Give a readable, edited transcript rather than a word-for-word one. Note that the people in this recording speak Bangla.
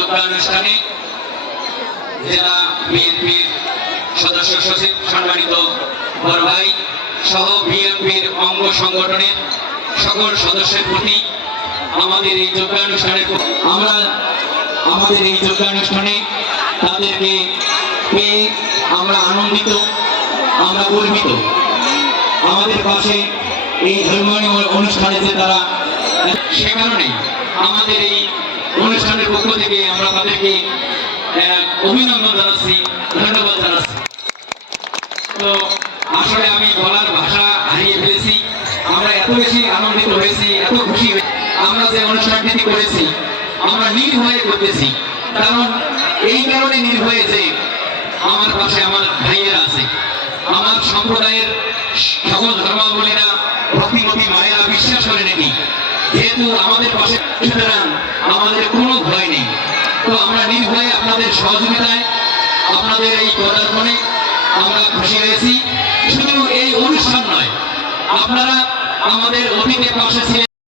যোগ্যানুষ্ঠানে জেলা বিএনপির সদস্য সচিব সম্মানিত বড় ভাই সহ বিএনপির অঙ্গ সংগঠনের সকল সদস্যের প্রতি আমাদের এই যোগ্যানুষ্ঠানে তাদেরকে পেয়ে আমরা আনন্দিত, আমরা গর্বিত। আমাদের পাশে এই ধর্মীয় অনুষ্ঠানে যে তারা, সে কারণে আমাদের এই অনুষ্ঠানের পক্ষ থেকে আমরা তাদেরকে অভিনন্দন জানাচ্ছি, ধন্যবাদ জানাচ্ছি। তো আসলে আমি বলার ভাষা হারিয়ে ফেলেছি। আমরা এত বেশি আনন্দিত হয়েছি, এত খুশি হয়েছি। আমরা যে অনুষ্ঠানটি করেছি আমরা নির্ভয়ে করতেছি, কারণ এই কারণে নির্ভয়ে যে আমার পাশে আমার ভাইয়েরা আছে, আমার সম্প্রদায়ের সকল ধর্মাবলীরা, ভক্তিমতী মায়েরা বিশ্বাস করে নাকি যেহেতু আমাদের পাশে, সুতরাং আমাদের কোনো ভয় নেই। তো আমরা নির্ভয়ে আপনাদের সহযোগিতায়, আপনাদের এই পদার্পণে আমরা খুশি হয়েছি। শুধু এই অনুষ্ঠান নয়, আপনারা আমাদের অতীতে পাশে ছিলেন।